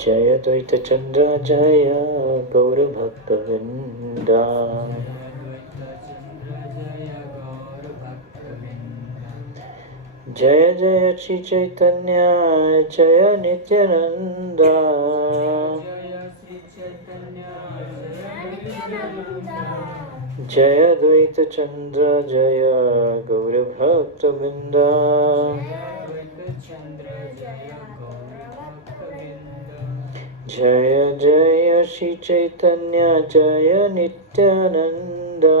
जय द्वैत चंद्र जय गौर भक्त वृंदा। जय जय श्री चैतन्य जय नित्यानंदा। जय द्वैत चंद्र जय गौर भक्त वृंदा। जय जय श्री चैतन्य जय नित्यानंदा।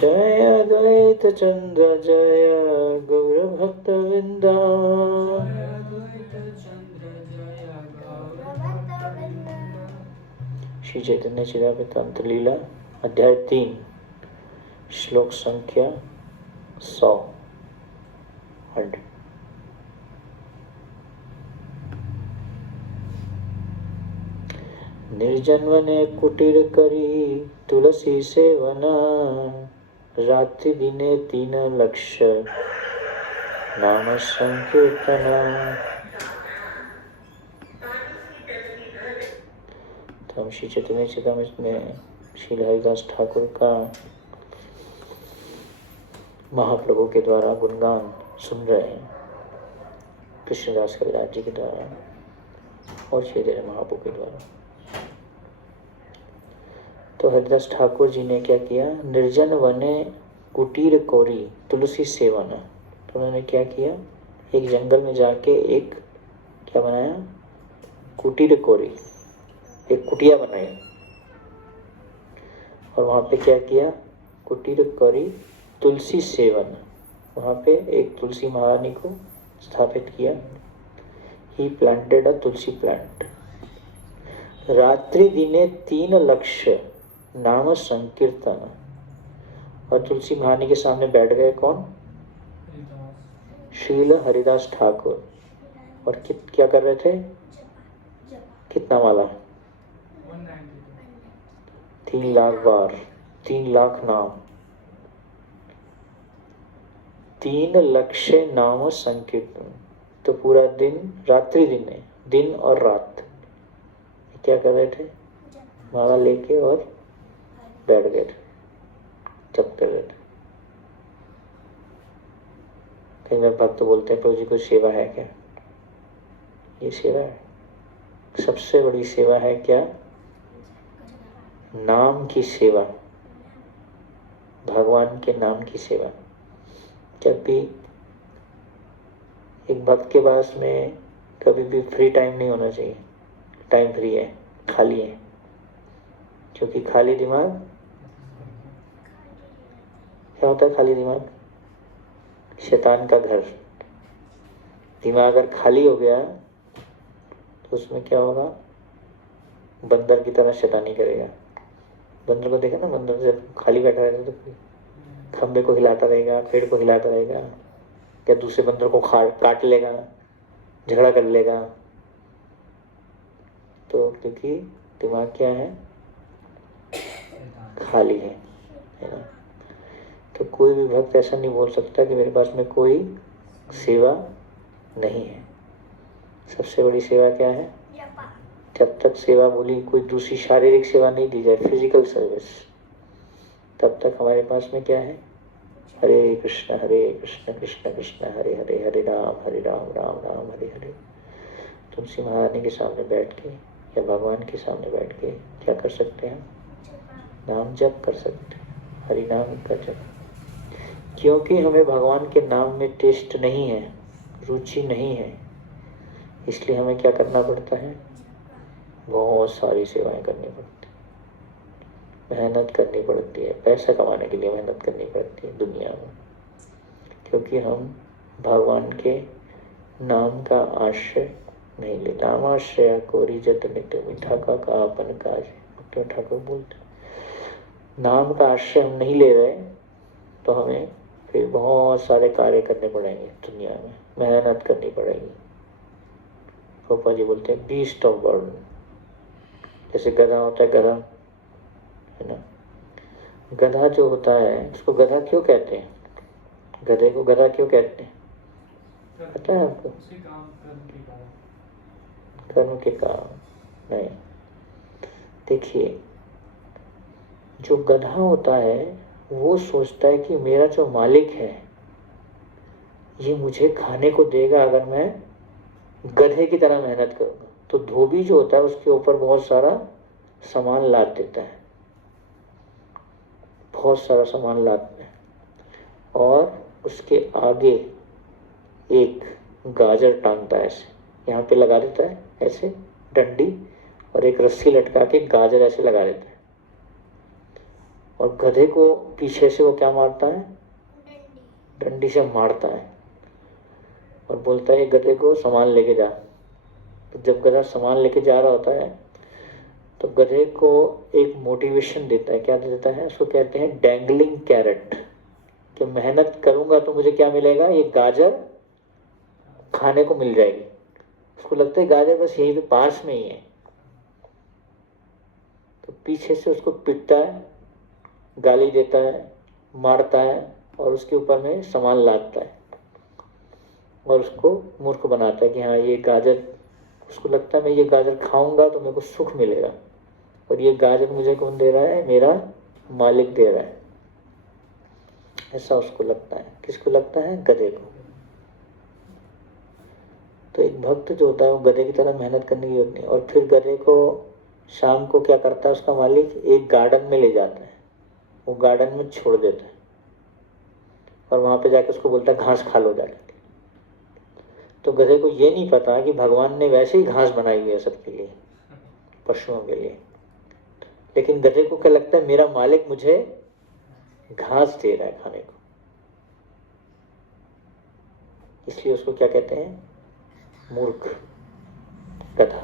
जय अद्वैत चंद्र जय गौर भक्त वृंदा। श्री चैतन्य चरितामृत लीला अध्याय 3 श्लोक संख्या 100। निर्जन वने कुटीर करी तुलसी सेवना। रात्रि दिने 3 लक्ष्य नाम संकीर्तना। तो हम श्री चैतन्य चरितामृत में श्री हरिदास ठाकुर का महाप्रभु के द्वारा गुणगान सुन रहे हैं, कृष्णदास कविराज जी के द्वारा और चैतन्य महाप्रभु के द्वारा। तो हरिदास ठाकुर जी ने क्या किया? निर्जन वने कुटीर कोरी तुलसी सेवना। तो उन्होंने क्या किया? एक जंगल में जाके एक क्या बनाया? कुटीर कोरी, एक कुटिया बनाई और वहां पे क्या किया? कुटीर कोरी तुलसी सेवन, वहां पे एक तुलसी महारानी को स्थापित किया। ही प्लांटेड अ तुलसी प्लांट। रात्रि दिने 3 लक्ष्य नाम संकीर्तन। और तुलसी महारानी के सामने बैठ गए कौन? श्रील हरिदास ठाकुर। और क्या कर रहे थे? कितना माला? 3 लाख बार, 3 लाख नाम, 3 लक्ष्य नाम संकीर्तन। तो पूरा दिन, रात्रि दिन है, दिन और रात क्या कर रहे थे? माला लेके और बैठ गए थे, जप कर रहे थे। कई बार भक्त बोलते हैं प्रभु जी को सेवा है क्या? ये सेवा है। सबसे बड़ी सेवा है क्या? नाम की सेवा, भगवान के नाम की सेवा। जब भी एक भक्त के पास में कभी भी फ्री टाइम नहीं होना चाहिए। टाइम फ्री है, खाली है, क्योंकि खाली दिमाग क्या होता है? खाली दिमाग शैतान का घर। दिमाग अगर खाली हो गया तो उसमें क्या होगा? बंदर की तरह शैतानी करेगा। बंदर को देखा ना, बंदर जब खाली बैठा रहेगा तो खंबे को हिलाता रहेगा, पेड़ को हिलाता रहेगा, या दूसरे बंदर को काट लेगा, झगड़ा कर लेगा। तो क्योंकि दिमाग क्या है? खाली है ना? तो कोई भी भक्त ऐसा नहीं बोल सकता कि मेरे पास में कोई सेवा नहीं है। सबसे बड़ी सेवा क्या है? जब तक सेवा बोली, कोई दूसरी शारीरिक सेवा नहीं दी जाए, फिजिकल सर्विस, तब तक हमारे पास में क्या है? हरे कृष्ण कृष्ण कृष्ण हरे हरे, हरे राम राम राम हरे हरे। तुलसी महारानी के सामने बैठ के या भगवान के सामने बैठ के क्या कर सकते हैं? नाम जप कर सकते हैं, हरि नाम का जप। क्योंकि हमें भगवान के नाम में टेस्ट नहीं है, रुचि नहीं है, इसलिए हमें क्या करना पड़ता है? बहुत सारी सेवाएं करनी पड़ती है, मेहनत करनी पड़ती है, पैसा कमाने के लिए मेहनत करनी पड़ती है दुनिया में। क्योंकि हम भगवान के नाम का आश्रय नहीं ले। नामाश्रय कोरी जत नित्य मीठा का अपन काज, डॉक्टर ठाकुर बोलते। नाम का आश्रय हम नहीं ले रहे तो हमें फिर बहुत सारे कार्य करने पड़ेंगे दुनिया में, मेहनत करनी पड़ेगी। पापा जी बोलते हैं बीस्ट ऑफ बर्डन। जैसे गधा होता है, गधा है ना, गधा जो होता है उसको गधा क्यों कहते हैं? गधे को गधा क्यों कहते हैं? पता है आपको? कर्म के कारण नहीं। देखिए, जो गधा होता है वो सोचता है कि मेरा जो मालिक है ये मुझे खाने को देगा अगर मैं गधे की तरह मेहनत करूँगा। तो धोबी जो होता है उसके ऊपर बहुत सारा सामान लाद देता है, बहुत सारा सामान लादता है, और उसके आगे एक गाजर टांगता है, ऐसे यहाँ पे लगा देता है ऐसे डंडी, और एक रस्सी लटका के गाजर ऐसे लगा देता है, और गधे को पीछे से वो क्या मारता है? डंडी से मारता है, और बोलता है गधे को सामान लेके जा। तो जब गधा सामान लेके जा रहा होता है तो गधे को एक मोटिवेशन देता है। क्या देता है? उसको कहते हैं डैंगलिंग कैरेट, कि मेहनत करूंगा तो मुझे क्या मिलेगा? ये गाजर खाने को मिल जाएगी। उसको लगता है गाजर बस यहीं पे पास में ही है, तो पीछे से उसको पीटता है, गाली देता है, मारता है, और उसके ऊपर में सामान लादता है, और उसको मूर्ख बनाता है कि हाँ ये गाजर, उसको लगता है मैं ये गाजर खाऊंगा तो मेरे को सुख मिलेगा, और ये गाजर मुझे कौन दे रहा है? मेरा मालिक दे रहा है। ऐसा उसको लगता है। किसको लगता है? गधे को। तो एक भक्त जो होता है वो गधे की तरह मेहनत करने की जरूरत नहीं। और फिर गधे को शाम को क्या करता है उसका मालिक? एक गार्डन में ले जाता है, वो गार्डन में छोड़ देता है, और वहां पे जाकर उसको बोलता है घास खा लो जाके। तो गधे को ये नहीं पता कि भगवान ने वैसे ही घास बनाई हुई है सबके लिए, पशुओं के लिए, लेकिन गधे को क्या लगता है? मेरा मालिक मुझे घास दे रहा है खाने को, इसलिए उसको क्या कहते हैं? मूर्ख, गधा।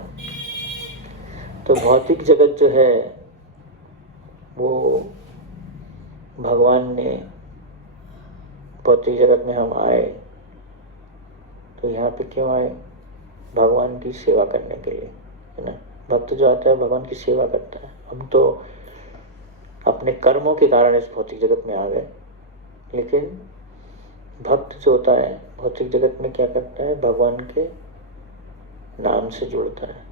तो भौतिक जगत जो है वो भगवान ने, भौतिक जगत में हम आए तो यहाँ पे क्यों आए? भगवान की सेवा करने के लिए, है ना। भक्त जो आता है भगवान की सेवा करता है। हम तो अपने कर्मों के कारण इस भौतिक जगत में आ गए, लेकिन भक्त जो होता है भौतिक जगत में क्या करता है? भगवान के नाम से जुड़ता है।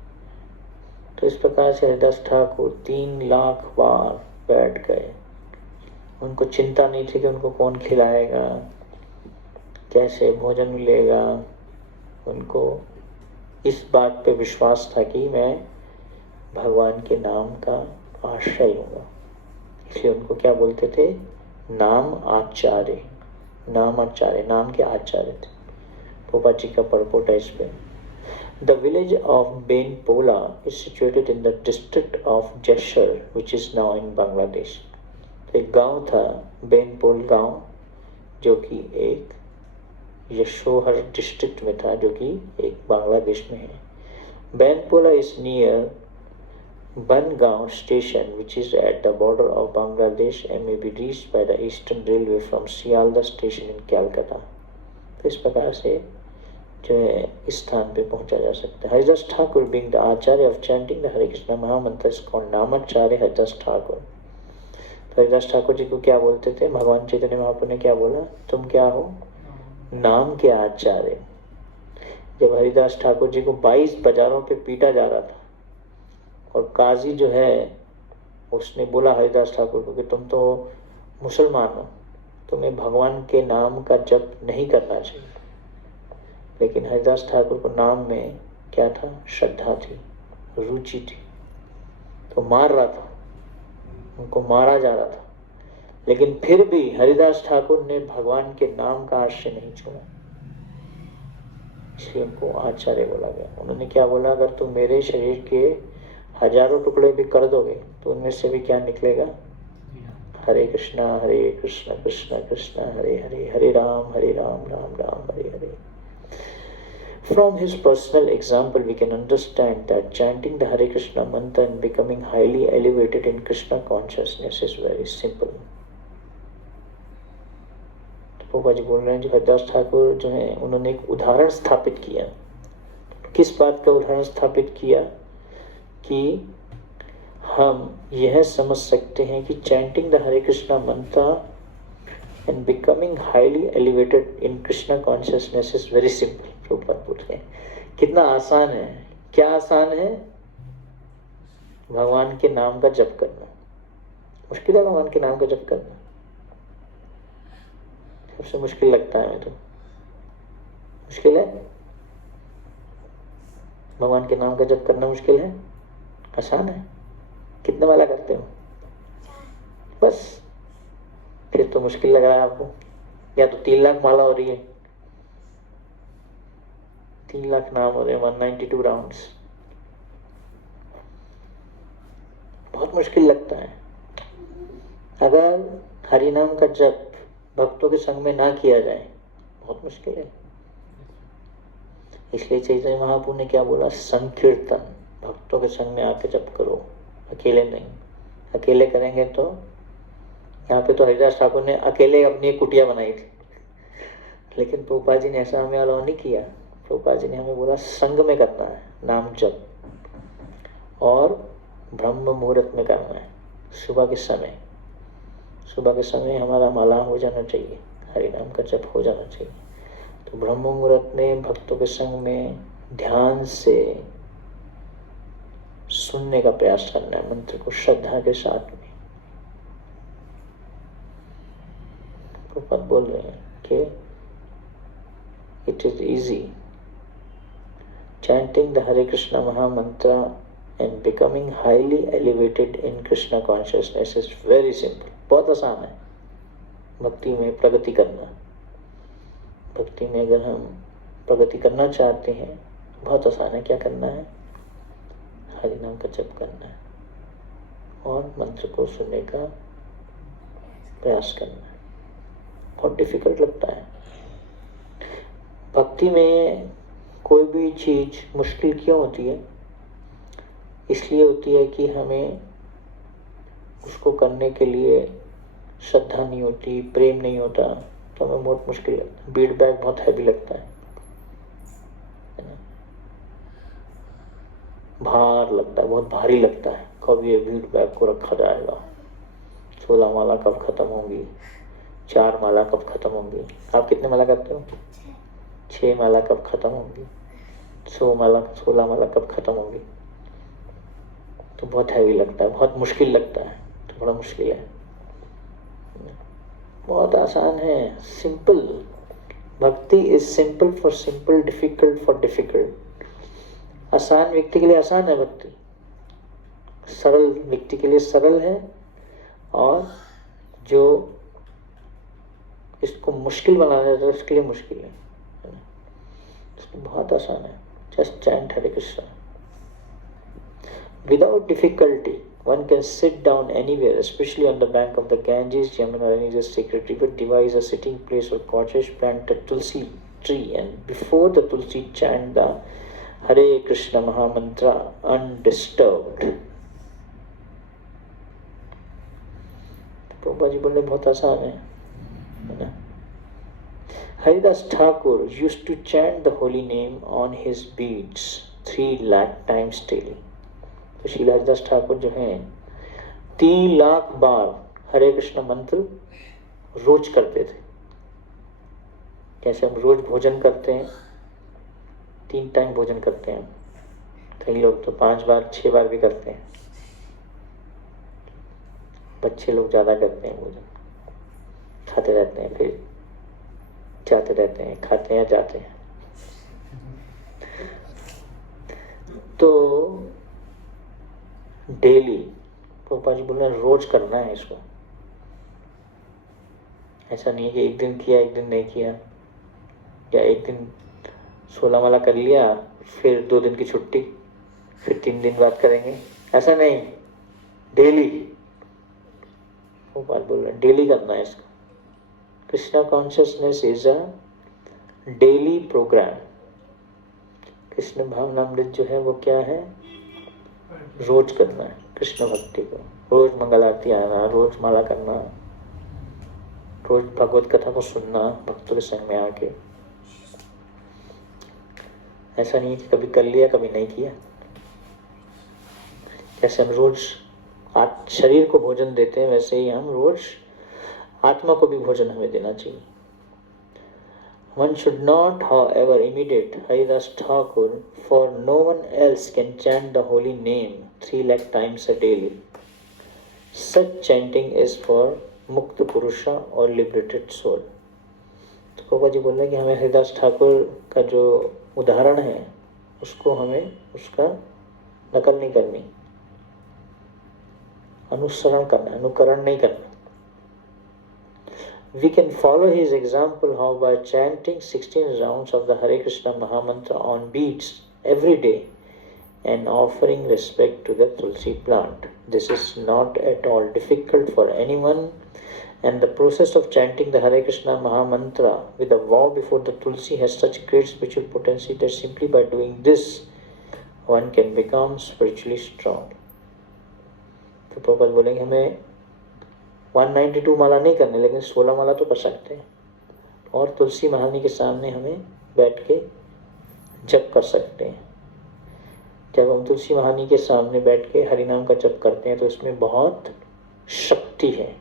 तो इस प्रकार से हरिदास ठाकुर 3 लाख बार बैठ गए। उनको चिंता नहीं थी कि उनको कौन खिलाएगा, कैसे भोजन मिलेगा। उनको इस बात पे विश्वास था कि मैं भगवान के नाम का आश्रय लूँगा। इसलिए उनको क्या बोलते थे? नाम आचार्य। नाम आचार्य, नाम के आचार्य थे। पोपा जी का परपोट है इस पे। The village of Benpola is situated in the district of Jashar, which is now in Bangladesh. एक गांव था बेनपोल गांव, जो कि एक यशोहर डिस्ट्रिक्ट में था, जो कि एक बांग्लादेश में है। बेनपोला is near Bangaon station, which is at the border of Bangladesh and may be reached by the Eastern Railway from Sialda station in Calcutta. तो इस प्रकार से जो है इस स्थान पे पहुंचा जा सकता है। Haridas Thakur being the Acharya of chanting the Hare Krishna महामंत्र is called नामाचार्य हरिदास ठाकुर। तो हरिदास ठाकुर जी को क्या बोलते थे? भगवान चैतन्य महाप्रभु ने क्या बोला? तुम क्या हो? नाम के आचार्य। जब हरिदास ठाकुर जी को 22 बाजारों पे पीटा जा रहा था, और काजी जो है उसने बोला हरिदास ठाकुर को कि तुम तो मुसलमान हो, तुम्हें भगवान के नाम का जप नहीं करना चाहिए। लेकिन हरिदास ठाकुर को नाम में क्या था? श्रद्धा थी, रुचि थी। तो मार रहा था, उनको मारा जा रहा था, लेकिन फिर भी हरिदास ठाकुर ने भगवान के नाम का आश्रय नहीं छोड़ा, इसलिए उनको आचार्य बोला गया। उन्होंने क्या बोला? अगर तुम मेरे शरीर के 1000 टुकड़े भी कर दोगे तो उनमें से भी क्या निकलेगा? हरे कृष्णा कृष्ण कृष्ण हरे हरे, हरे Ram Ram Ram Hare Hare. From his personal example, we can understand that chanting the Hare Krishna mantra and becoming highly elevated in Krishna consciousness is very simple. तो पोपा जी बोल रहे हैं जो हरिदास ठाकुर जो हैं उन्होंने एक उदाहरण स्थापित किया। किस बात का उदाहरण स्थापित किया? कि हम यह समझ सकते हैं कि चैंटिंग द हरे कृष्णा मंत्र and becoming highly elevated in Krishna consciousness is very simple. Prabhupada पूछते हैं कितना आसान है, क्या आसान है? भगवान के नाम का जप करना। मुश्किल है भगवान के नाम का जप करना? सबसे मुश्किल लगता है हमें तो। मुश्किल है भगवान के नाम का जप करना? मुश्किल है? आसान है? कितने वाला करते हो? बस फिर तो मुश्किल लग रहा है आपको। या तो 3 लाख माला हो रही है, 3 लाख नाम हो रहे हैं, 192 राउंड्स। बहुत मुश्किल लगता है। अगर हरि नाम का जप भक्तों के संग में ना किया जाए बहुत मुश्किल है। इसलिए चैतन्य महाप्रभु ने क्या बोला? संकीर्तन, भक्तों के संग में आके जप करो, अकेले नहीं। अकेले करेंगे तो यहाँ पे तो हरिदास ठाकुर ने अकेले अपनी एक कुटिया बनाई थी, लेकिन प्रभुपाद जी ने ऐसा हमें अलाउ नहीं किया। प्रभुपाद जी ने हमें बोला संग में करना है नाम जप, और ब्रह्म मुहूर्त में करना है, सुबह के समय। सुबह के समय हमारा माला हो जाना चाहिए, हरि नाम का जप हो जाना चाहिए। तो ब्रह्म मुहूर्त में भक्तों के संग में ध्यान से सुनने का प्रयास करना है मंत्र को, श्रद्धा के साथ में। प्रभुपाद बोल रहे हैं कि it is easy chanting the Hare Krishna Maha Mantra and becoming highly elevated in Krishna consciousness is very simple. बहुत आसान है भक्ति में प्रगति करना। भक्ति में अगर हम प्रगति करना चाहते हैं बहुत आसान है। क्या करना है? हरि नाम का जप करना है और मंत्र को सुनने का प्रयास करना है। बहुत डिफिकल्ट लगता है भक्ति में। कोई भी चीज मुश्किल क्यों होती है? इसलिए होती है कि हमें उसको करने के लिए श्रद्धा नहीं होती, प्रेम नहीं होता, तो हमें बहुत मुश्किल लगता है। बीट बैग बहुत हैवी लगता है ना? भार लगता है, बहुत भारी लगता है। कब ये बीट बैग को रखा जाएगा? 16 माला कब खत्म होंगी? 4 माला कब खत्म होंगी? आप कितने माला करते हो? 6 माला कब खत्म होंगी? 16 माला कब खत्म होंगी? तो बहुत हैवी लगता है, बहुत मुश्किल लगता है। तो बड़ा मुश्किल है। बहुत आसान है, सिंपल। भक्ति is simple for simple, difficult for difficult. आसान व्यक्ति के लिए आसान है भक्ति, सरल व्यक्ति के लिए सरल है, और जो इसको मुश्किल बनाना चाहता है उसके लिए मुश्किल है। बहुत आसान है। Just chant Hare Krishna. Without difficulty, one can sit down anywhere, especially on the bank of the Ganges, Yamuna, or any other sacred river, devise a sitting place or cottage, plant a tulsi tree, and before the tulsi chant the Hare Krishna Maha Mantra undisturbed. Prabhupada ji बोले बहुत आसान है ना? Haridas Thakur used to chant the holy name on his beads 3 lakh times daily. तो श्री हरिदास ठाकुर जो हैं 3 लाख बार हरे कृष्ण मंत्र रोज करते थे। जैसे हम रोज भोजन करते हैं, 3 टाइम भोजन करते हैं, कई लोग तो 5 बार 6 बार भी करते हैं। बच्चे लोग ज्यादा करते हैं भोजन, खाते रहते हैं, फिर जाते रहते हैं, खाते हैं, जाते हैं। तो डेली प्रभुपाद जी बोल रहे हैं रोज करना है इसको। ऐसा नहीं है कि एक दिन किया एक दिन नहीं किया, या एक दिन 16 माला कर लिया फिर 2 दिन की छुट्टी, फिर 3 दिन बाद करेंगे, ऐसा नहीं। डेली प्रभुपाद बोल रहे हैं डेली करना है इसको। Krishna consciousness is a daily programme. Krishna Bhavanamrita जो है वो क्या है? रोज करना है कृष्ण भक्ति को, रोज मंगल आरती आना, रोज माला करना, रोज भगवत कथा को सुनना भक्तों के संग में आके। ऐसा नहीं कि कभी कर लिया कभी नहीं किया। जैसे हम रोज शरीर को भोजन देते हैं, वैसे ही हम रोज आत्मा को भी भोजन हमें देना चाहिए। One should not, however, imitate Haridas Thakur, for no one else can chant the holy name 3 lakh times a daily. Such chanting is for मुक्त पुरुषा और liberated soul. तो पापा जी बोल रहे हैं कि हमें हरिदास ठाकुर का जो उदाहरण है उसको हमें उसका नकल नहीं करनी, अनुसरण करना, अनुकरण नहीं करना। We can follow his example how by chanting 16 rounds of the Hare Krishna Mahamantra on beats every day and offering respect to the Tulsi plant. This is not at all difficult for anyone, and the process of chanting the Hare Krishna Mahamantra with a vow before the Tulsi has such great spiritual potency that simply by doing this one can become spiritually strong. तो प्रभुपाद बोलेंगे हमें 192 माला नहीं करने, लेकिन 16 माला तो कर सकते हैं, और तुलसी महारानी के सामने हमें बैठ के जप कर सकते हैं। जब हम तुलसी महारानी के सामने बैठ के हरि नाम का जप करते हैं तो इसमें बहुत शक्ति है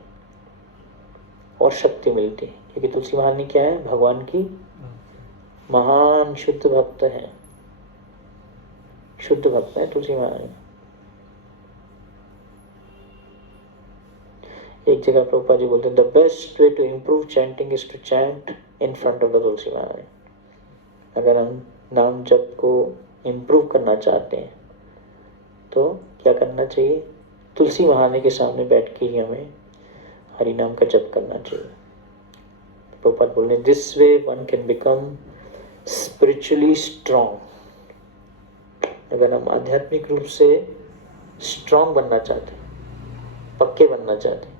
और शक्ति मिलती है, क्योंकि तुलसी महारानी क्या है? भगवान की महान शुद्ध भक्त है, शुद्ध भक्त है तुलसी महारानी। एक जगह प्रभुपाद जी बोलते हैं the best way to improve chanting is to chant in front of the Tulsi महारानी। अगर हम नाम जप को इम्प्रूव करना चाहते हैं तो क्या करना चाहिए? तुलसी महारानी के सामने बैठ के ही हमें हरि नाम का जप करना चाहिए। प्रभुपाद बोल रहे हैं this way one can become spiritually strong. अगर हम आध्यात्मिक रूप से स्ट्रॉन्ग बनना चाहते हैं, पक्के बनना चाहते हैं,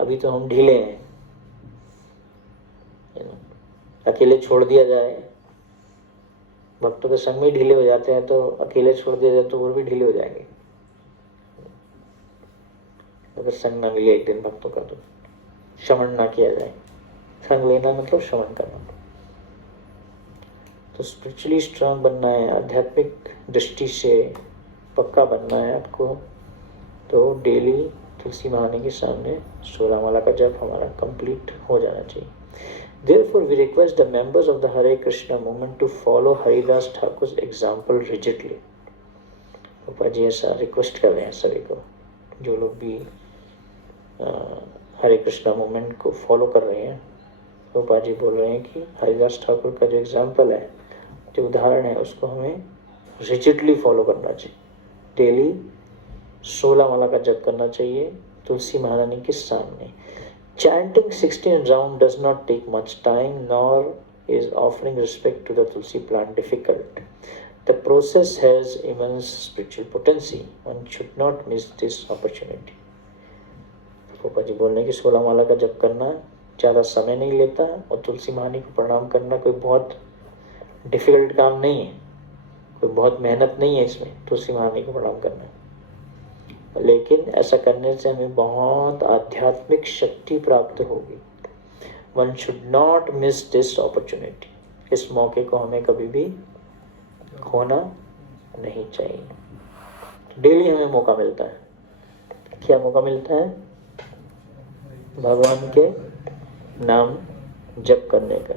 अभी तो हम ढीले हैं, अकेले छोड़ दिया जाए, भक्तों के संग में ढीले हो जाते हैं, तो अकेले छोड़ दिया जाए तो वो भी ढीले हो जाएंगे। अगर संग ना मिले एक दिन भक्तों का तो श्रवण ना किया जाए, संग लेना मतलब श्रवण करना। तो स्पिरिचुअली स्ट्रांग बनना है, आध्यात्मिक दृष्टि से पक्का बनना है आपको, तो डेली तुलसी महारानी के सामने 16 माला का जप हमारा कंप्लीट हो जाना चाहिए। Therefore, we request the members of the Hare Krishna movement to follow Haridas Thakur's example rigidly. पापा जी ऐसा रिक्वेस्ट कर रहे हैं सभी को, जो लोग भी हरे कृष्णा मूवमेंट को फॉलो कर रहे हैं। पापा जी बोल रहे हैं कि हरिदास ठाकुर का जो एग्जाम्पल है, जो उदाहरण है, उसको हमें रिजिडली फॉलो करना चाहिए। डेली 16 माला का जप करना चाहिए तुलसी महारानी के सामने। Chanting 16 round does not take much time, nor is offering respect to the tulsi plant difficult. The process has immense spiritual potency. One should not miss this opportunity. पापा जी बोल रहे हैं कि 16 माला का जप करना ज़्यादा समय नहीं लेता, और तुलसी महारानी को प्रणाम करना कोई बहुत डिफिकल्ट काम नहीं है, कोई बहुत मेहनत नहीं है इसमें तुलसी महारानी को प्रणाम करना। लेकिन ऐसा करने से हमें बहुत आध्यात्मिक शक्ति प्राप्त होगी। One should not miss this opportunity. इस मौके को हमें कभी भी खोना नहीं चाहिए। डेली हमें मौका मिलता है। क्या मौका मिलता है? भगवान के नाम जप करने का।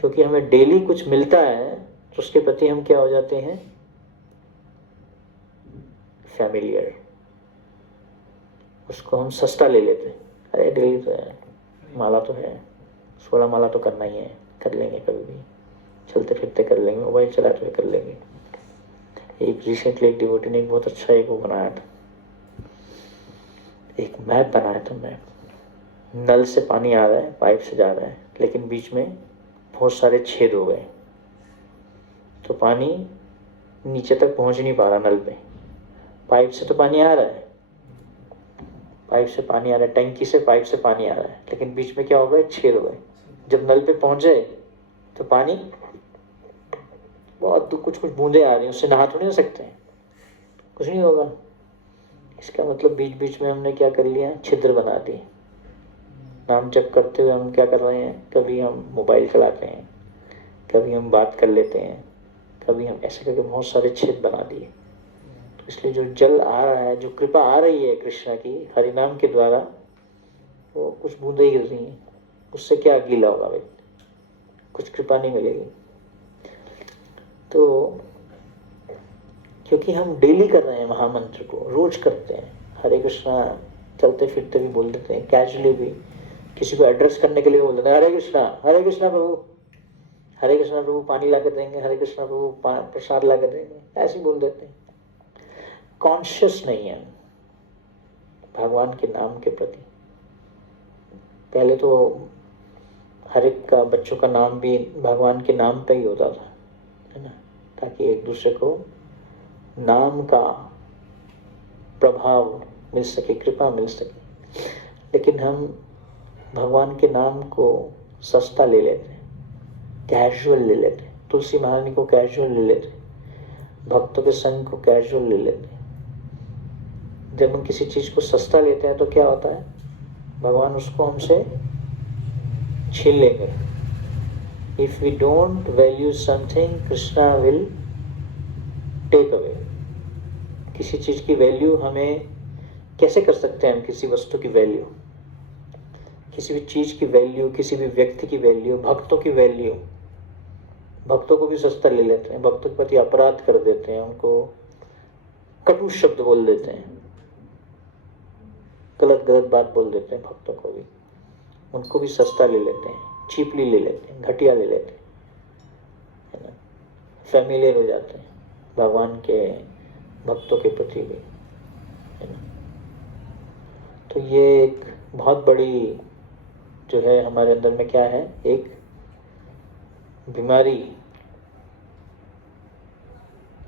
क्योंकि हमें डेली कुछ मिलता है तो उसके प्रति हम क्या हो जाते हैं? फैमिलियर। उसको हम सस्ता ले लेते हैं। अरे डेली तो है, माला तो है, 16 माला तो करना ही है, कर लेंगे, कभी भी चलते फिरते कर लेंगे, मोबाइल चलाते हुए कर लेंगे। एक रिसेंटली एक डिवोटी ने एक बहुत अच्छा एक वो बनाया था, एक मैप बनाया था। मैप, नल से पानी आ रहा है, पाइप से जा रहा है, लेकिन बीच में बहुत सारे छेद हो गए, तो पानी नीचे तक पहुंच नहीं पा रहा नल पे। पाइप से तो पानी आ रहा है, पाइप से पानी आ रहा है, टंकी से पाइप से पानी आ रहा है, लेकिन बीच में क्या हो गए? छेद हो गए। जब नल पे पहुंचे तो पानी बहुत कुछ बूंदे आ रही हैं, उससे नहा तो नहीं सकते, कुछ नहीं होगा। इसका मतलब बीच बीच में हमने क्या कर लिया? छिद्र बना दिए। नाम जप करते हुए हम क्या कर रहे हैं? कभी हम मोबाइल चलाते हैं, कभी हम बात कर लेते हैं, कभी हम ऐसे करके बहुत सारे छेद बना दिए। इसलिए जो जल आ रहा है, जो कृपा आ रही है कृष्णा की हरिनाम के द्वारा, वो कुछ बूंदें गिर रही हैं, उससे क्या गीला होगा भाई, कुछ कृपा नहीं मिलेगी। तो क्योंकि हम डेली कर रहे हैं महामंत्र को, रोज करते हैं, हरे कृष्णा चलते फिरते भी बोल देते हैं, कैजुअली भी किसी को एड्रेस करने के लिए बोल देते हैं, हरे कृष्णा प्रभु, हरे कृष्णा प्रभु पानी ला कर देंगे, हरे कृष्णा प्रभु प्रसाद ला कर देंगे, ऐसे बोल देते हैं। कॉन्शियस नहीं है भगवान के नाम के प्रति। पहले तो हर एक का बच्चों का नाम भी भगवान के नाम पे ही होता था, है ना, ताकि एक दूसरे को नाम का प्रभाव मिल सके, कृपा मिल सके। लेकिन हम भगवान के नाम को सस्ता ले लेते हैं, कैजुअल ले लेते हैं, तुलसी महारानी को कैजुअल ले लेते हैं, भक्तों के संग को कैजुअल ले लेते हैं। जब हम किसी चीज को सस्ता लेते हैं तो क्या होता है, भगवान उसको हमसे छीन लेंगे। If we don't value something, Krishna will take away. किसी चीज की वैल्यू हमें कैसे कर सकते हैं हम, किसी वस्तु की वैल्यू, किसी भी चीज की वैल्यू, किसी भी व्यक्ति की वैल्यू, भक्तों की वैल्यू, भक्तों को भी सस्ता ले लेते हैं, भक्तों के प्रति अपराध कर देते हैं, उनको कटु शब्द बोल देते हैं, गलत गलत बात बोल देते हैं, भक्तों को भी, उनको भी सस्ता ले लेते हैं, चीपली ले लेते हैं, घटिया ले लेते हैं, है ना, फैमिलियर हो जाते हैं भगवान के भक्तों के प्रति भी, है ना। तो ये एक बहुत बड़ी जो है हमारे अंदर में क्या है, एक बीमारी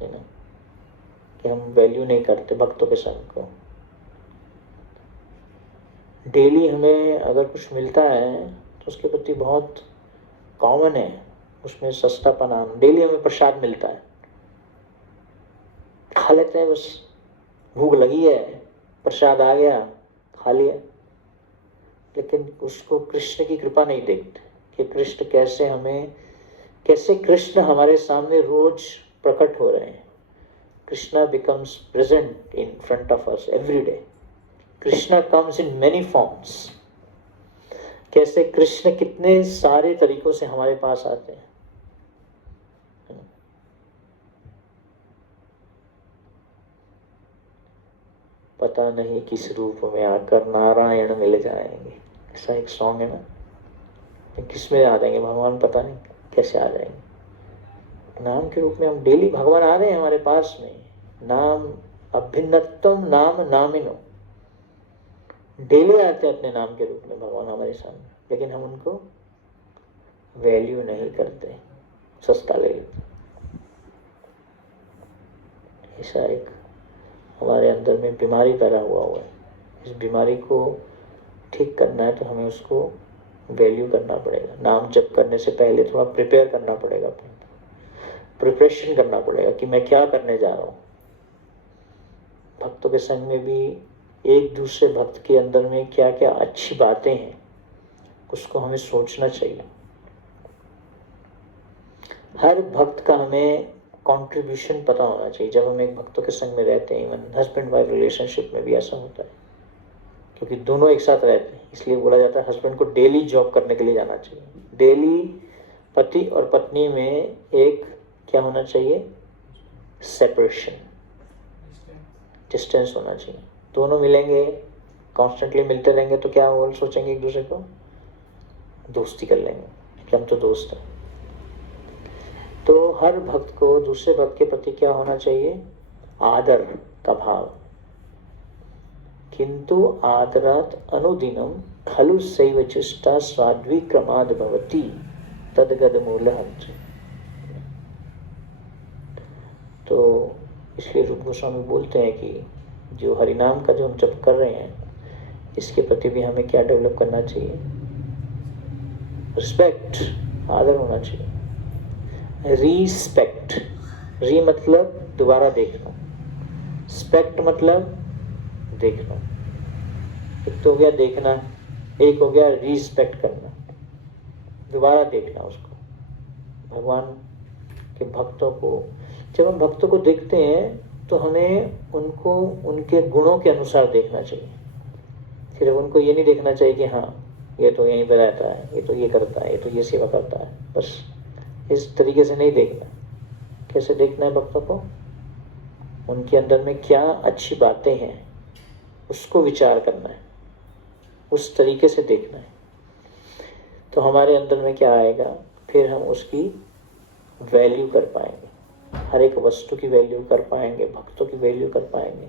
है ना, कि हम वैल्यू नहीं करते भक्तों के संग को। डेली हमें अगर कुछ मिलता है तो उसके प्रति बहुत कॉमन है, उसमें सस्तापना। डेली हमें प्रसाद मिलता है, खा लेते हैं, बस भूख लगी है, प्रसाद आ गया, खा लिया। लेकिन उसको कृष्ण की कृपा नहीं देखते कि कृष्ण कैसे कृष्ण हमारे सामने रोज प्रकट हो रहे हैं। Krishna becomes present in front of us every day. Krishna comes in many forms. कैसे कृष्ण कितने सारे तरीकों से हमारे पास आते हैं। पता नहीं किस रूप में आकर नारायण मिल जाएंगे, ऐसा एक सॉन्ग है ना। किस में आ जाएंगे भगवान, पता नहीं कैसे आ जाएंगे। नाम के रूप में हम डेली भगवान आ रहे हैं हमारे पास में। नाम अभिन्नतम नाम नामिनो, डेली आते हैं अपने नाम के रूप में भगवान हमारे सामने, लेकिन हम उनको वैल्यू नहीं करते, सस्ता ले लेते। ऐसा एक हमारे अंदर में बीमारी पैदा हुआ है। इस बीमारी को ठीक करना है तो हमें उसको वैल्यू करना पड़ेगा। नाम जप करने से पहले थोड़ा प्रिपेयर करना पड़ेगा, प्रिपरेशन करना पड़ेगा कि मैं क्या करने जा रहा हूँ। भक्तों के संग में भी एक दूसरे भक्त के अंदर में क्या क्या अच्छी बातें हैं उसको हमें सोचना चाहिए। हर भक्त का हमें कंट्रीब्यूशन पता होना चाहिए। जब हम एक भक्तों के संग में रहते हैं, इवन हस्बैंड वाइफ रिलेशनशिप में भी ऐसा होता है, क्योंकि दोनों एक साथ रहते हैं, इसलिए बोला जाता है हस्बैंड को डेली जॉब करने के लिए जाना चाहिए। डेली पति और पत्नी में एक क्या होना चाहिए, सेपरेशन, डिस्टेंस होना चाहिए। दोनों मिलेंगे, कॉन्स्टेंटली मिलते रहेंगे तो क्या वो सोचेंगे एक दूसरे को दोस्ती कर लेंगे कि हम तो दोस्त हैं। तो हर भक्त को दूसरे भक्त के प्रति क्या होना चाहिए, आदर का भाव। किंतु आदरात अनुदिनम खलु सैव चेष्टा स्वाद्वी क्रमाद भवति तदगद मूलहंत्र। तो इसलिए रूप गोस्वामी बोलते हैं कि जो हरिनाम का जो हम जप कर रहे हैं, इसके प्रति भी हमें क्या डेवलप करना चाहिए, रिस्पेक्ट, आदर होना चाहिए। रिस्पेक्ट, री मतलब दोबारा देखना, स्पेक्ट मतलब देखना। एक तो हो गया देखना, एक हो गया रिस्पेक्ट करना, दोबारा देखना उसको। भगवान के भक्तों को, जब हम भक्तों को देखते हैं तो हमें उनको उनके गुणों के अनुसार देखना चाहिए। फिर उनको ये नहीं देखना चाहिए कि हाँ ये तो यहीं पर रहता है, ये तो ये करता है, ये तो ये सेवा करता है, बस इस तरीके से नहीं देखना। कैसे देखना है भक्तों को? उनके अंदर में क्या अच्छी बातें हैं उसको विचार करना है, उस तरीके से देखना है। तो हमारे अंदर में क्या आएगा, फिर हम उसकी वैल्यू कर पाएंगे, हर एक वस्तु की वैल्यू कर पाएंगे, भक्तों की वैल्यू कर पाएंगे।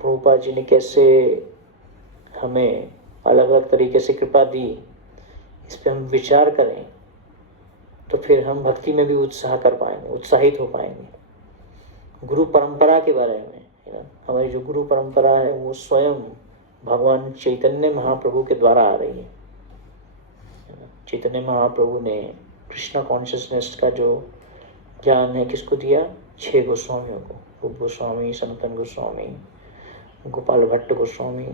प्रभुपाद जी ने कैसे हमें अलग अलग तरीके से कृपा दी, इस पे हम विचार करें तो फिर हम भक्ति में भी उत्साह कर पाएंगे, उत्साहित हो पाएंगे। गुरु परंपरा के बारे में, हमारी जो गुरु परंपरा है वो स्वयं भगवान चैतन्य महाप्रभु के द्वारा आ रही है। चैतन्य महाप्रभु ने कृष्णा कॉन्शियसनेस का जो ज्ञान है किसको दिया? 6 गोस्वामियों को, रूप गोस्वामी, सनातन गोस्वामी, गोपाल भट्ट गोस्वामी।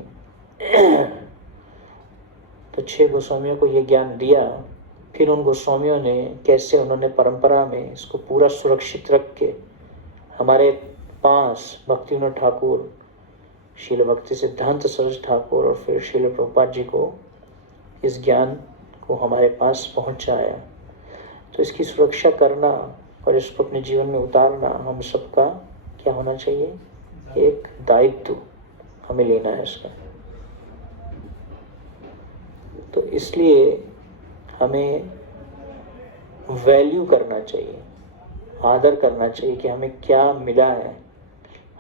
तो 6 गोस्वामियों को ये ज्ञान दिया। फिर उन गोस्वामियों ने कैसे उन्होंने परंपरा में इसको पूरा सुरक्षित रख के हमारे पास भक्तिविनोद ठाकुर, शील भक्ति सिद्धांत सरस्वती ठाकुर और फिर शील प्रभुपाद जी को इस ज्ञान को हमारे पास पहुंचाया। तो इसकी सुरक्षा करना और इसको अपने जीवन में उतारना हम सबका क्या होना चाहिए? एक दायित्व हमें लेना है इसका। तो इसलिए हमें वैल्यू करना चाहिए, आदर करना चाहिए कि हमें क्या मिला है।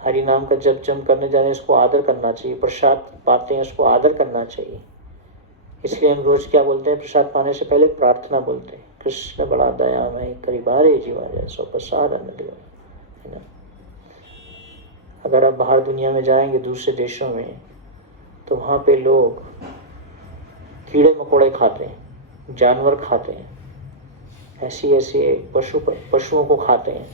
हरि नाम का जप जम करने जा रहे हैं, इसको आदर करना चाहिए। प्रसाद पाते हैं, इसको आदर करना चाहिए। इसलिए हम रोज क्या बोलते हैं? प्रसाद पाने से पहले प्रार्थना बोलते हैं, कृष्ण बड़ा दया में करीबारे जीवा जाए सो प्रसाद अन्न दिवा, है ना। अगर आप बाहर दुनिया में जाएंगे दूसरे देशों में, तो वहाँ पे लोग कीड़े मकोड़े खाते हैं, जानवर खाते हैं, ऐसे पशुओं को खाते हैं।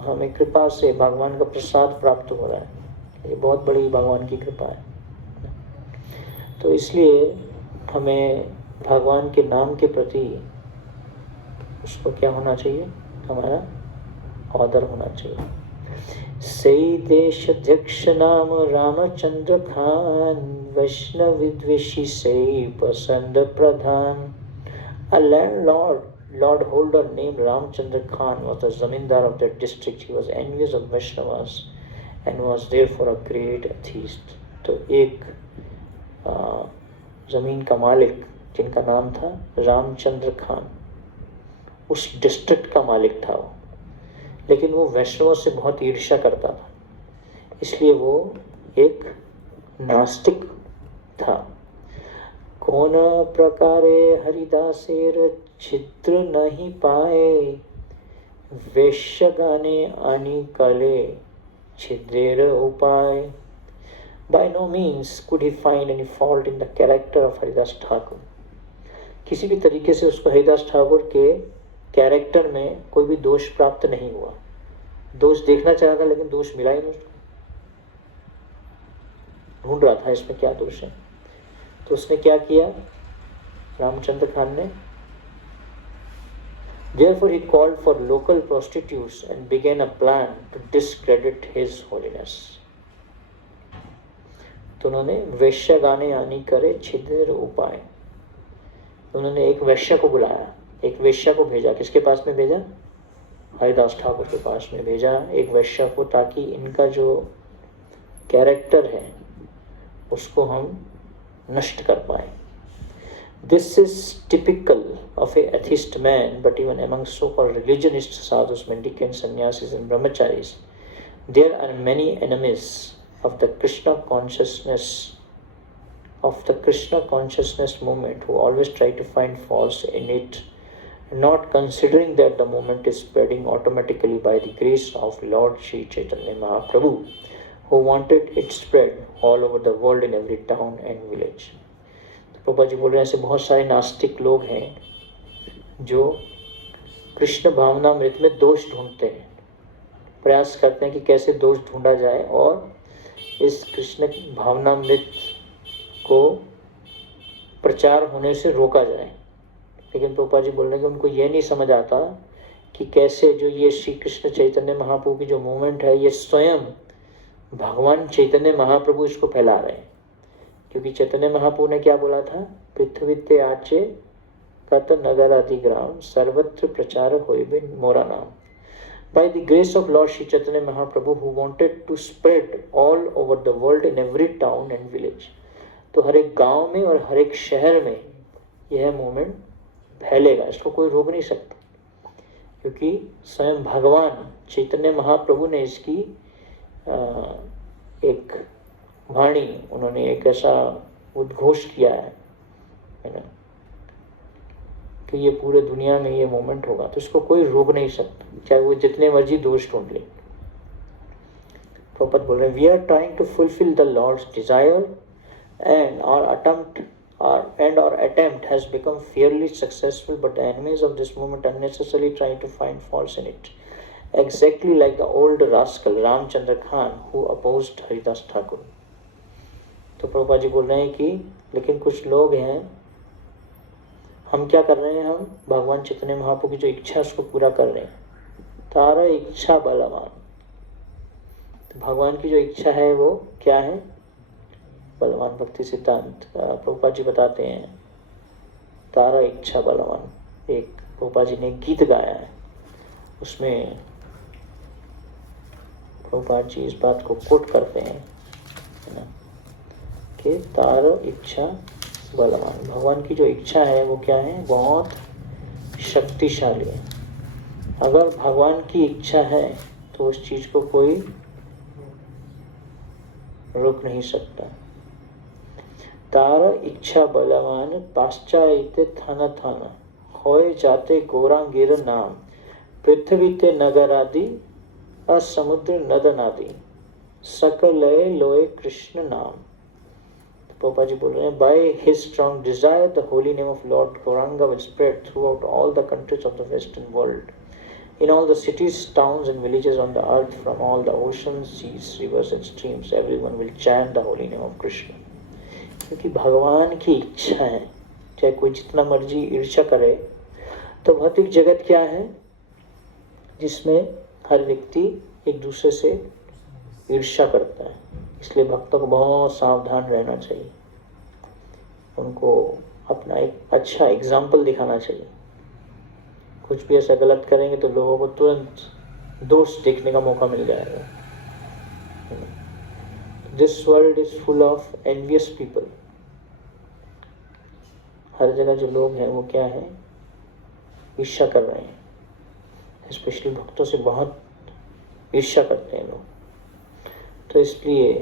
हमें कृपा से भगवान का प्रसाद प्राप्त हो रहा है, ये बहुत बड़ी भगवान की कृपा है। तो इसलिए हमें भगवान के नाम के प्रति उसको क्या होना चाहिए? हमारा आदर होना चाहिए। सही देश अध्यक्ष नाम रामचंद्र खान, वैष्णव विद्वेषी सही पसंद प्रधान। A Lord holder named Ramchandra Khan was the zamindar of that district. He was envious of Vaishnavas and was therefore a great atheist. तो एक जमीन का मालिक जिनका नाम था रामचंद्र खान, उस डिस्ट्रिक्ट का मालिक था वो, लेकिन वो वैष्णवों से बहुत ईर्ष्या करता था, इसलिए वो एक नास्तिक था। कौन प्रकारे हरिदासेर छिद्र नहीं पाए, वैश्य गाने आनी कले छिद्रेर उपाय। By no means could he find any fault in the character of Haridas Thakur. किसी भी तरीके से उसको हरिदास ठाकुर के कैरेक्टर में कोई भी दोष प्राप्त नहीं हुआ। दोष देखना चाहा था लेकिन दोष मिला ही नहीं उसको, ढूंढ रहा था इसमें क्या दोष है। तो उसने क्या किया रामचंद्र खान ने? Therefore he called for local prostitutes and began a plan to discredit his holiness। तो उन्होंने वैश्य गाने आनी करे छिद्र उपाय। उन्होंने एक वैश्य को बुलाया, एक वैश्य को भेजा। किसके पास में भेजा? हरिदास ठाकुर के पास में भेजा एक वैश्य को, ताकि इनका जो कैरेक्टर है उसको हम नष्ट कर पाए। This is typical of a atheist man, but even among so-called religionists, sadhus, mendicants, sannyasis and brahmacharis, there are many enemies of the Krishna consciousness movement who always try to find faults in it, not considering that the movement is spreading automatically by the grace of Lord Sri Chaitanya Mahaprabhu, who wanted it spread all over the world in every town and village। Prabhupada ji बोल रहे हैं ऐसे बहुत सारे नास्तिक लोग हैं जो कृष्ण भावनामृत में दोष ढूंढते हैं, प्रयास करते हैं कि कैसे दोष ढूंढा जाए और इस कृष्ण भावनामृत को प्रचार होने से रोका जाए। लेकिन प्रभुपा जी बोल रहे हैं कि उनको ये नहीं समझ आता कि कैसे जो ये श्री कृष्ण चैतन्य महाप्रभु की जो मूवमेंट है, ये स्वयं भगवान चैतन्य महाप्रभु इसको फैला रहे हैं, क्योंकि चैतन्य महाप्रभु ने क्या बोला था, पृथ्वी ते आचे कत नगर आदि ग्राम सर्वत्र प्रचार होइबे मोरा नाम। By the grace of Lord Shri Chaitanya Mahaprabhu, who wanted to spread all over the world in every town and village, तो हर एक गांव में और हर एक शहर में यह मूवमेंट फैलेगा, इसको कोई रोक नहीं सकता, क्योंकि स्वयं भगवान चैतन्य महाप्रभु ने इसकी एक वाणी, उन्होंने एक ऐसा उद्घोष किया है ना, कि ये पूरे दुनिया में ये मोमेंट होगा, तो इसको कोई रोक नहीं सकता, चाहे वो जितने मर्जी दोष ढूंढ ले। प्रभुपाद बोल रहे हैं, we are trying to fulfil the lord's desire and our attempt has become fairly successful, but the enemies of this movement unnecessarily try to find faults in it, exactly like the old rascal Ramchandra Khan who opposed Haridas Thakur। तो प्रभुपाद जी बोल रहे हैं कि लेकिन कुछ लोग हैं, हम क्या कर रहे हैं, हम भगवान चैतन्य महाप्रभु की जो इच्छा है उसको पूरा कर रहे हैं, तारा इच्छा बलवान। तो भगवान की जो इच्छा है वो क्या है, बलवान। भक्ति सिद्धांत प्रभुपाद जी बताते हैं, तारा इच्छा बलवान। एक प्रभुपाद जी ने गीत गाया है, उसमें प्रभुपाद जी इस बात को कोट करते हैं, है ना, कि तारा इच्छा बलवान। भगवान की जो इच्छा है वो क्या है, बहुत शक्तिशाली है। अगर भगवान की इच्छा है तो उस चीज को कोई रोक नहीं सकता। तारा इच्छा बलवान पाश्चात्य थाना थाना होए जाते गौरांगीर नाम पृथ्वी ते नगर आदि असमुद्र नदन आदि सकलय लोय कृष्ण नाम। Prabhupada ji बोल रहे हैं, by his strong desire the holy name of Lord Gauranga will spread throughout all the countries of the western world, in all the cities, towns and villages on the earth, from all the oceans, seas, rivers and streams, everyone will chant the holy name of Krishna। क्योंकि भगवान की इच्छा है, चाहे कोई जितना मर्जी ईर्ष्या करे, तो भौतिक जगत क्या है, जिसमें हर व्यक्ति एक दूसरे से ईर्ष्या करता है। इसलिए भक्तों को बहुत सावधान रहना चाहिए, उनको अपना एक अच्छा एग्जाम्पल दिखाना चाहिए। कुछ भी ऐसा गलत करेंगे तो लोगों को तुरंत दोष देखने का मौका मिल जाएगा। This world is full of envious people. हर जगह जो लोग हैं वो क्या है, ईर्ष्या कर रहे हैं। स्पेशली भक्तों से बहुत ईर्ष्या करते हैं लोग। तो इसलिए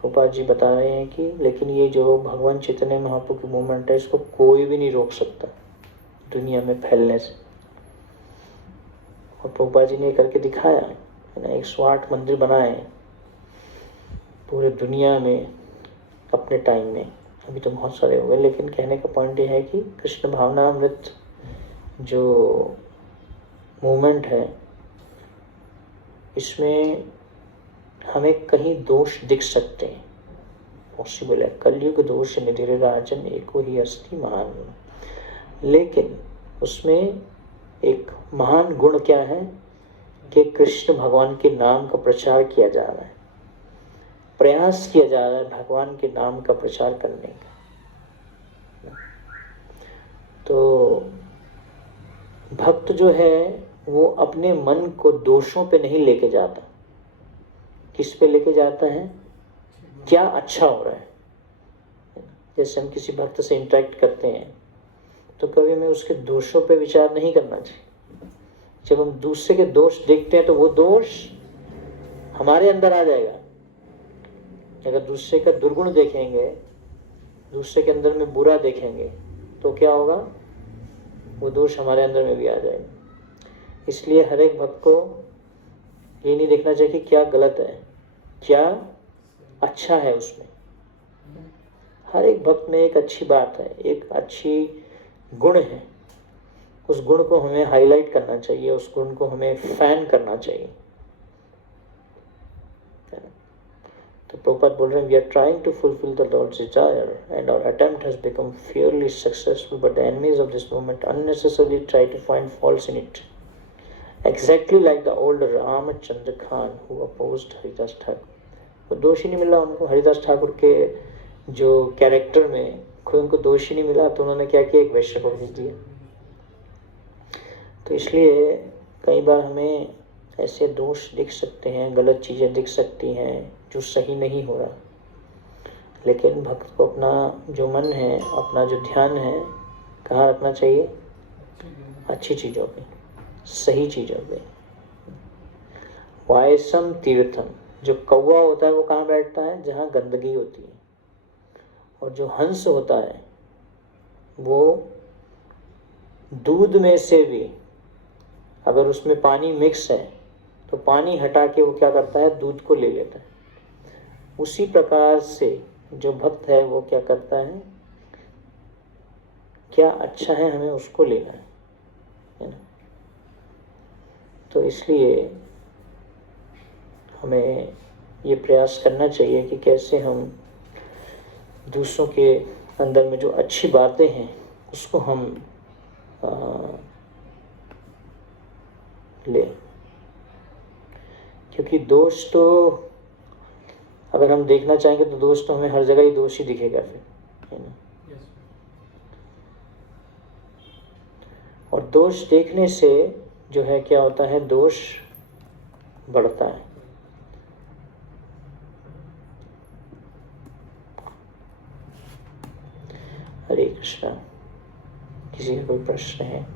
प्रभुपाद जी बता रहे हैं कि लेकिन ये जो भगवान चैतन्य महाप्रभु की मूवमेंट है, इसको कोई भी नहीं रोक सकता दुनिया में फैलने से। और प्रभुपाद जी ने करके दिखाया है ना, 108 मंदिर बनाए पूरे दुनिया में अपने टाइम में। अभी तो बहुत सारे हो गए, लेकिन कहने का पॉइंट ये है कि कृष्ण भावनामृत जो मूवमेंट है, इसमें हमें कहीं दोष दिख सकते हैं, पॉसिबल है। कलयुग दोष निधिर राजन एको ही अस्ति महान, लेकिन उसमें एक महान गुण क्या है कि कृष्ण भगवान के नाम का प्रचार किया जा रहा है, प्रयास किया जा रहा है भगवान के नाम का प्रचार करने का। तो भक्त जो है वो अपने मन को दोषों पे नहीं लेके जाता। किस पे लेके जाता है, क्या अच्छा हो रहा है। जैसे हम किसी भक्त से इंटरेक्ट करते हैं तो कभी हमें उसके दोषों पे विचार नहीं करना चाहिए। जब हम दूसरे के दोष देखते हैं तो वो दोष हमारे अंदर आ जाएगा। अगर दूसरे का दुर्गुण देखेंगे, दूसरे के अंदर में बुरा देखेंगे, तो क्या होगा, वो दोष हमारे अंदर में भी आ जाएगा। इसलिए हर एक भक्त को ये नहीं देखना चाहिए कि क्या गलत है, क्या अच्छा है उसमें। हर एक भक्त में एक अच्छी बात है, एक अच्छी गुण है, उस गुण को हमें हाईलाइट करना चाहिए, उस गुण को हमें फैन करना चाहिए। तो प्रभुपाद बोल रहे हैं, we are trying to fulfil the lord's desire and our attempt has become fairly successful, but the enemies of this movement unnecessarily try to find faults in it, exactly like the old Ramchandra Khan who opposed Haridas Thakur। वो दोष ही नहीं मिला उनको। हरिदास ठाकुर के जो character में कोई उनको दोष ही नहीं मिला, तो उन्होंने क्या किया, एक वैश्य को भेज दिया। तो इसलिए कई बार हमें ऐसे दोष दिख सकते हैं, गलत चीज़ें दिख सकती हैं जो सही नहीं हो रहा, लेकिन भक्त को अपना जो मन है, अपना जो ध्यान है, कहाँ रखना चाहिए, अच्छी चीज़ों पे, सही चीज़ों पे। वायसम तीर्थम, जो कौवा होता है वो कहाँ बैठता है, जहाँ गंदगी होती है, और जो हंस होता है वो दूध में से भी अगर उसमें पानी मिक्स है तो पानी हटा के वो क्या करता है, दूध को ले लेता है। उसी प्रकार से जो भक्त है वो क्या करता है, क्या अच्छा है हमें उसको लेना है ना। तो इसलिए हमें ये प्रयास करना चाहिए कि कैसे हम दूसरों के अंदर में जो अच्छी बातें हैं उसको हम ले। क्योंकि दोष तो अगर हम देखना चाहेंगे तो दोष तो हमें हर जगह ही दोष ही दिखेगा फिर, है ना। और दोष देखने से जो है क्या होता है, दोष बढ़ता है। हरे कृष्णा। किसी का कोई प्रश्न है?